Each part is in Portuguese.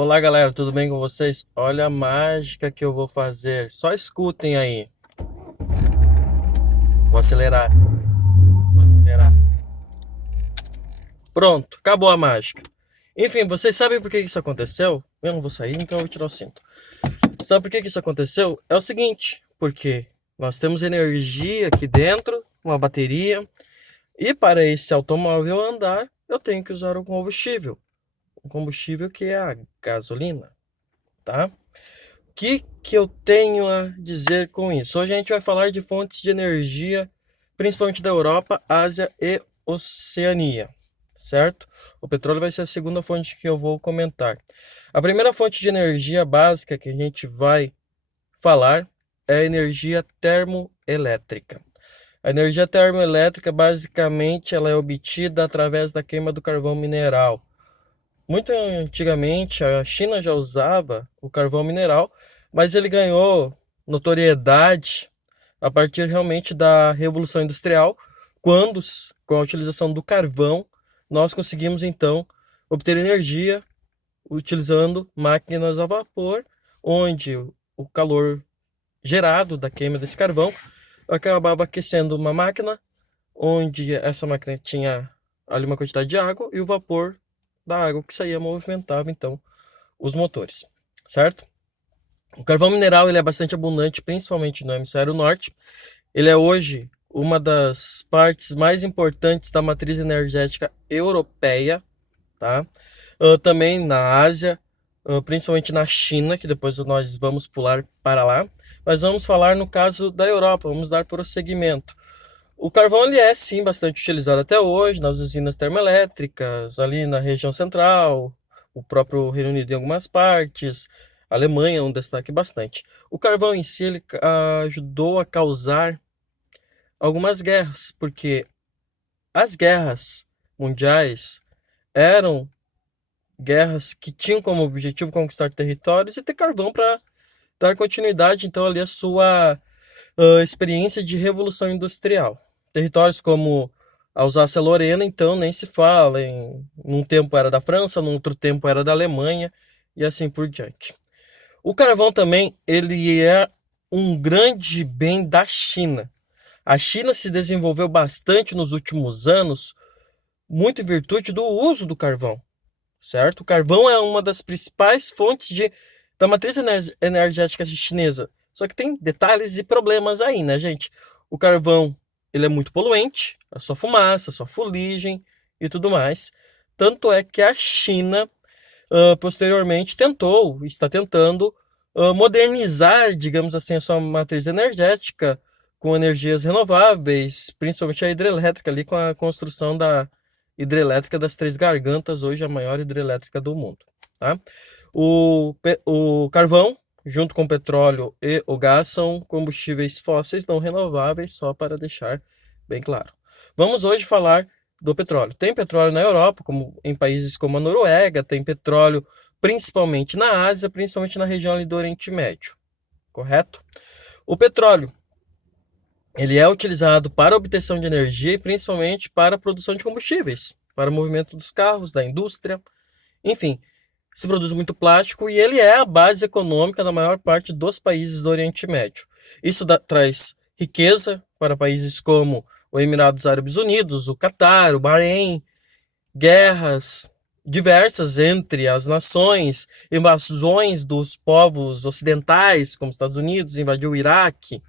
Olá galera, tudo bem com vocês? Olha a mágica que eu vou fazer. Só escutem aí. Vou acelerar. Vou acelerar. Pronto, acabou a mágica. Enfim, vocês sabem por que isso aconteceu? Eu não vou sair, então eu vou tirar o cinto. Sabe por que isso aconteceu? É o seguinte, porque nós temos energia aqui dentro, uma bateria, e para esse automóvel andar, eu tenho que usar o combustível. O combustível que é a gasolina, tá? Que eu tenho a dizer com isso? Hoje a gente vai falar de fontes de energia, principalmente da Europa, Ásia e Oceania, certo? O petróleo vai ser a segunda fonte que eu vou comentar. A primeira fonte de energia básica que a gente vai falar é a energia termoelétrica. A energia termoelétrica, basicamente, ela é obtida através da queima do carvão mineral. Muito antigamente, a China já usava o carvão mineral, mas ele ganhou notoriedade a partir realmente da Revolução Industrial, quando, com a utilização do carvão, nós conseguimos então obter energia utilizando máquinas a vapor, onde o calor gerado da queima desse carvão acabava aquecendo uma máquina, onde essa máquina tinha ali uma quantidade de água e o vapor da água que saía movimentava então os motores, certo? O carvão mineral ele é bastante abundante, principalmente no hemisfério norte. Ele é hoje uma das partes mais importantes da matriz energética europeia, tá? Também na Ásia, principalmente na China, que depois nós vamos pular para lá. Mas vamos falar no caso da Europa, vamos dar prosseguimento. O carvão ele é sim bastante utilizado até hoje nas usinas termoelétricas, ali na região central, o próprio Reino Unido em algumas partes, a Alemanha é um destaque bastante. O carvão em si ele ajudou a causar algumas guerras, porque as guerras mundiais eram guerras que tinham como objetivo conquistar territórios e ter carvão para dar continuidade então ali a sua experiência de revolução industrial. Territórios como a Alsácia-Lorena, então, nem se fala. Num tempo era da França, num outro tempo era da Alemanha e assim por diante. O carvão também ele é um grande bem da China. A China se desenvolveu bastante nos últimos anos, muito em virtude do uso do carvão, certo? O carvão é uma das principais fontes da matriz energética chinesa. Só que tem detalhes e problemas aí, né, gente? O carvão, ele é muito poluente, a sua fumaça, a sua fuligem e tudo mais. Tanto é que a China, posteriormente, está tentando modernizar, digamos assim, a sua matriz energética com energias renováveis, principalmente a hidrelétrica, ali com a construção da hidrelétrica das Três Gargantas, hoje a maior hidrelétrica do mundo. Tá? O carvão, junto com o petróleo e o gás, são combustíveis fósseis não renováveis, só para deixar bem claro. Vamos hoje falar do petróleo. Tem petróleo na Europa, como em países como a Noruega, tem petróleo principalmente na Ásia, principalmente na região ali do Oriente Médio, correto? O petróleo, ele é utilizado para obtenção de energia e principalmente para a produção de combustíveis, para o movimento dos carros, da indústria, enfim, se produz muito plástico e ele é a base econômica da maior parte dos países do Oriente Médio. Isso traz riqueza para países como os Emirados Árabes Unidos, o Catar, o Bahrein, guerras diversas entre as nações, invasões dos povos ocidentais, como Estados Unidos, invadiu o Iraque.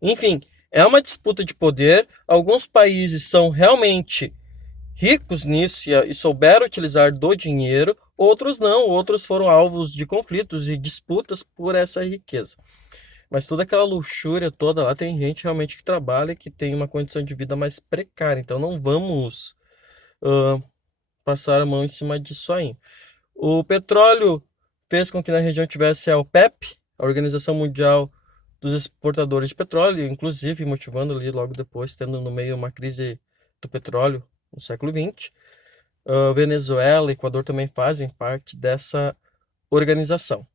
Enfim, é uma disputa de poder. Alguns países são realmente ricos nisso e souberam utilizar do dinheiro, outros não, outros foram alvos de conflitos e disputas por essa riqueza. Mas toda aquela luxúria toda lá tem gente realmente que trabalha e que tem uma condição de vida mais precária. Então não vamos uh, passar a mão em cima disso aí. O petróleo fez com que na região tivesse a OPEP, a Organização Mundial dos Exportadores de Petróleo, inclusive motivando ali logo depois, tendo no meio uma crise do petróleo no século XX. Venezuela e Equador também fazem parte dessa organização,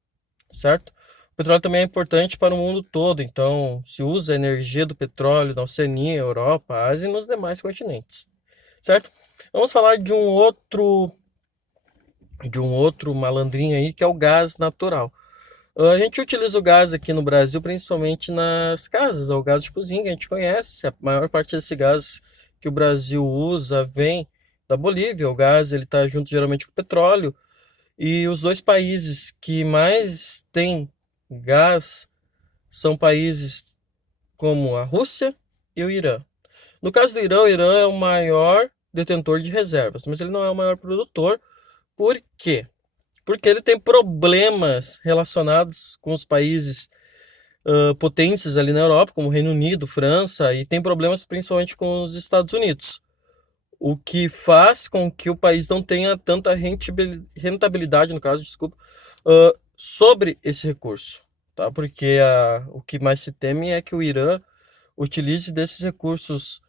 certo? O petróleo também é importante para o mundo todo, então se usa a energia do petróleo na Oceania, Europa, Ásia e nos demais continentes, certo? Vamos falar de um outro de um outro malandrinho aí, que é o gás natural. A gente utiliza o gás aqui no Brasil, principalmente nas casas, é o gás de cozinha que a gente conhece. A maior parte desse gás que o Brasil usa vem da Bolívia. O gás ele está junto geralmente com o petróleo. E os dois países que mais têm gás são países como a Rússia e o Irã. No caso do Irã, o Irã é o maior detentor de reservas, mas ele não é o maior produtor. Por quê? Porque ele tem problemas relacionados com os países potências ali na Europa, como Reino Unido, França, e tem problemas principalmente com os Estados Unidos. O que faz com que o país não tenha tanta rentabilidade, no caso, desculpa, sobre esse recurso. Tá? Porque o que mais se teme é que o Irã utilize desses recursos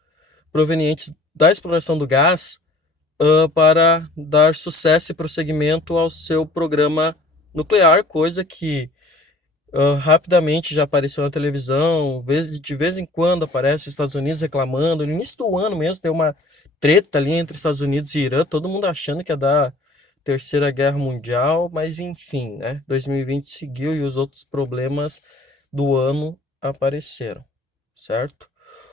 provenientes da exploração do gás para dar sucesso e prosseguimento ao seu programa nuclear, coisa que rapidamente já apareceu na televisão, de vez em quando aparece os Estados Unidos reclamando. No início do ano mesmo, tem uma treta ali entre Estados Unidos e Irã, todo mundo achando que ia dar Terceira Guerra Mundial, mas enfim, né? 2020 seguiu e os outros problemas do ano apareceram, certo?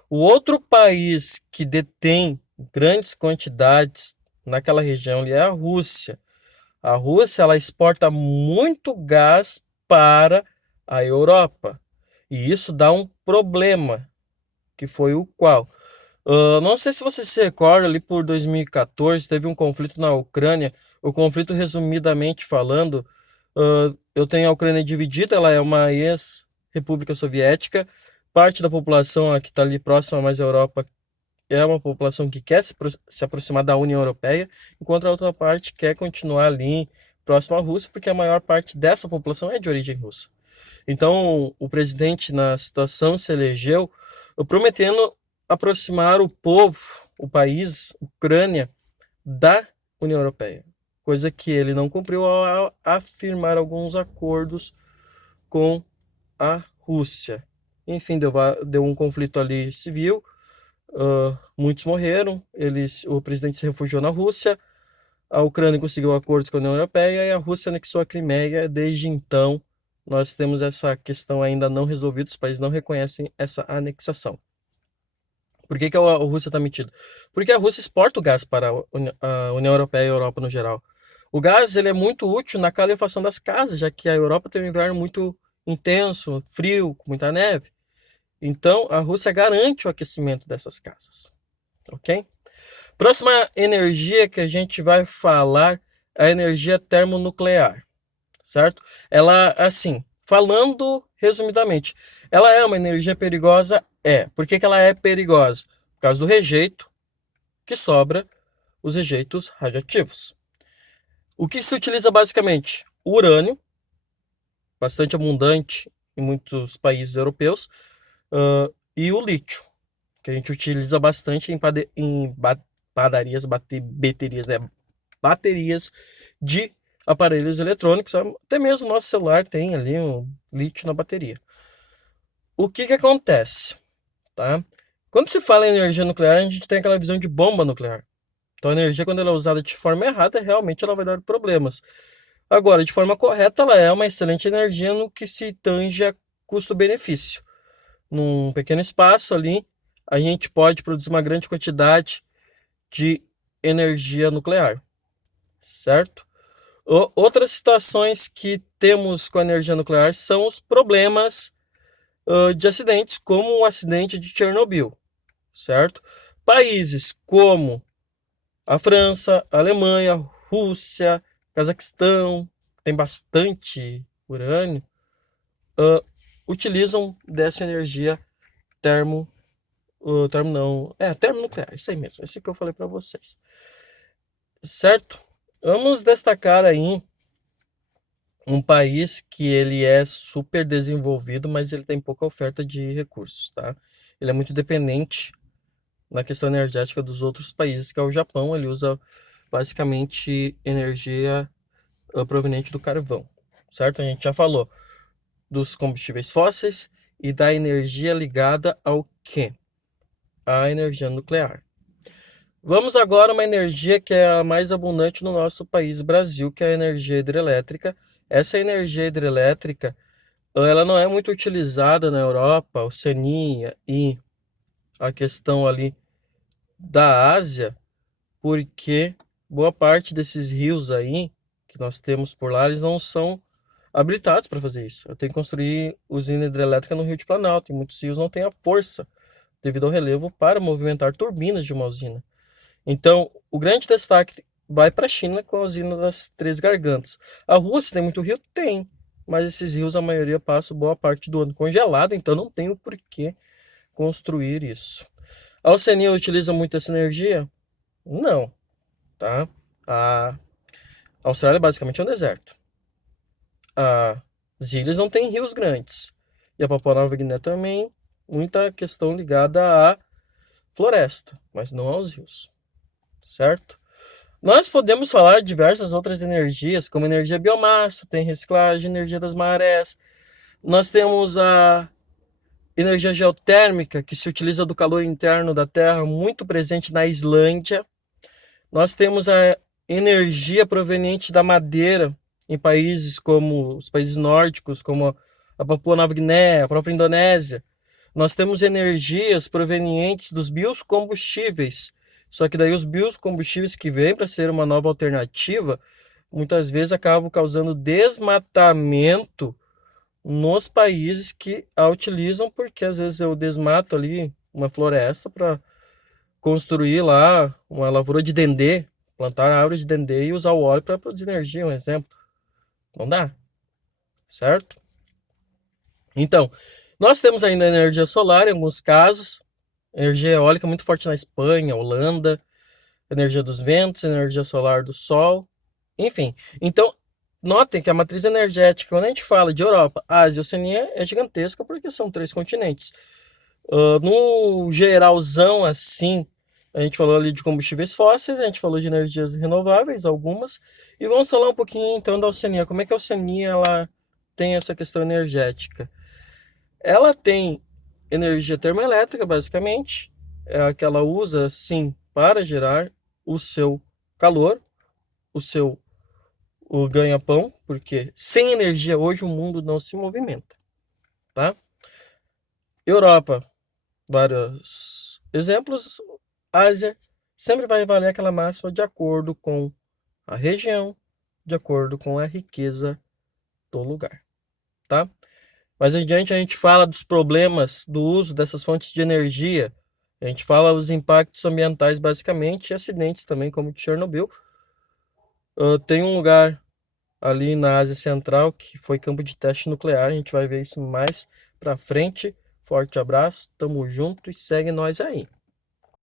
O outro país que detém grandes quantidades naquela região ali é a Rússia. A Rússia ela exporta muito gás para a Europa. E isso dá um problema, que foi o qual? Não sei se você se recorda, ali por 2014 teve um conflito na Ucrânia. O conflito, resumidamente falando, eu tenho a Ucrânia dividida, ela é uma ex-república soviética. Parte da população que está ali próxima mais à Europa é uma população que quer se aproximar da União Europeia, enquanto a outra parte quer continuar ali próxima à Rússia, porque a maior parte dessa população é de origem russa. Então, o presidente, na situação, se elegeu prometendo aproximar o povo, o país, Ucrânia, da União Europeia, coisa que ele não cumpriu ao afirmar alguns acordos com a Rússia. Enfim, deu um conflito ali civil, muitos morreram, o presidente se refugiou na Rússia, a Ucrânia conseguiu acordos com a União Europeia e a Rússia anexou a Crimeia. Desde então, nós temos essa questão ainda não resolvida, os países não reconhecem essa anexação. Por que a Rússia está metida? Porque a Rússia exporta o gás para a União Europeia e a Europa no geral. O gás ele é muito útil na calefação das casas, já que a Europa tem um inverno muito intenso, frio, com muita neve. Então, a Rússia garante o aquecimento dessas casas. Ok? Próxima energia que a gente vai falar é a energia termonuclear, certo? Ela, assim, falando resumidamente, ela é uma energia perigosa? É. Por que ela é perigosa? Por causa do rejeito que sobra, os rejeitos radioativos. O que se utiliza basicamente? O urânio, bastante abundante em muitos países europeus, e o lítio, que a gente utiliza bastante em padarias, baterias, né? Baterias de aparelhos eletrônicos, até mesmo o nosso celular tem ali um lítio na bateria. O que acontece? Tá? Quando se fala em energia nuclear, a gente tem aquela visão de bomba nuclear. Então a energia, quando ela é usada de forma errada, realmente ela vai dar problemas. Agora, de forma correta, ela é uma excelente energia no que se tange a custo-benefício. Num pequeno espaço ali, a gente pode produzir uma grande quantidade de energia nuclear, certo? Outras situações que temos com a energia nuclear são os problemas de acidentes, como o acidente de Chernobyl, certo? Países como a França, a Alemanha, Rússia, Cazaquistão, tem bastante urânio, utilizam dessa energia termonuclear, isso aí mesmo, esse que eu falei para vocês, certo? Vamos destacar aí um país que ele é super desenvolvido, mas ele tem pouca oferta de recursos, tá? Ele é muito dependente na questão energética dos outros países, que é o Japão. Ele usa basicamente energia proveniente do carvão, certo? A gente já falou dos combustíveis fósseis e da energia ligada ao quê? A energia nuclear. Vamos agora a uma energia que é a mais abundante no nosso país, Brasil, que é a energia hidrelétrica. Essa energia hidrelétrica, ela não é muito utilizada na Europa, Oceania e a questão ali da Ásia, porque boa parte desses rios aí que nós temos por lá, eles não são habilitados para fazer isso. Eu tenho que construir usina hidrelétrica no Rio de Planalto, e muitos rios não têm a força devido ao relevo para movimentar turbinas de uma usina. Então, o grande destaque vai para a China com a usina das Três Gargantas. A Rússia tem muito rio? Tem, mas esses rios, a maioria, passam boa parte do ano congelado, então não tem o porquê construir isso. A Oceania utiliza muito essa energia? Não, tá? A Austrália basicamente é um deserto. As ilhas não têm rios grandes. E a Papua Nova Guiné também, muita questão ligada à floresta, mas não aos rios, certo? Nós podemos falar de diversas outras energias, como energia biomassa, tem reciclagem, energia das marés. Nós temos a energia geotérmica, que se utiliza do calor interno da Terra, muito presente na Islândia. Nós temos a energia proveniente da madeira em países como os países nórdicos, como a Papua Nova Guiné, a própria Indonésia. Nós temos energias provenientes dos biocombustíveis. Só que daí os biocombustíveis que vêm para ser uma nova alternativa, muitas vezes acabam causando desmatamento nos países que a utilizam, porque às vezes eu desmato ali uma floresta para construir lá uma lavoura de dendê, plantar árvore de dendê e usar o óleo para produzir energia, um exemplo. Não dá, certo? Então, nós temos ainda energia solar em alguns casos, energia eólica muito forte na Espanha, Holanda, energia dos ventos, energia solar do sol, enfim. Então, notem que a matriz energética, quando a gente fala de Europa, Ásia e Oceania, é gigantesca porque são 3 continentes. No geralzão, assim, a gente falou ali de combustíveis fósseis, a gente falou de energias renováveis, algumas, e vamos falar um pouquinho então da Oceania. Como é que a Oceania ela tem essa questão energética? Ela tem energia termoelétrica, basicamente, é a que ela usa, sim, para gerar o seu calor, o ganha-pão, porque sem energia hoje o mundo não se movimenta, tá? Europa, vários exemplos. Ásia sempre vai valer aquela máxima de acordo com a região, de acordo com a riqueza do lugar, tá? Mais adiante a gente fala dos problemas do uso dessas fontes de energia. A gente fala os impactos ambientais basicamente e acidentes também, como de Chernobyl. Tem um lugar ali na Ásia Central que foi campo de teste nuclear. A gente vai ver isso mais pra frente. Forte abraço, tamo junto e segue nós aí.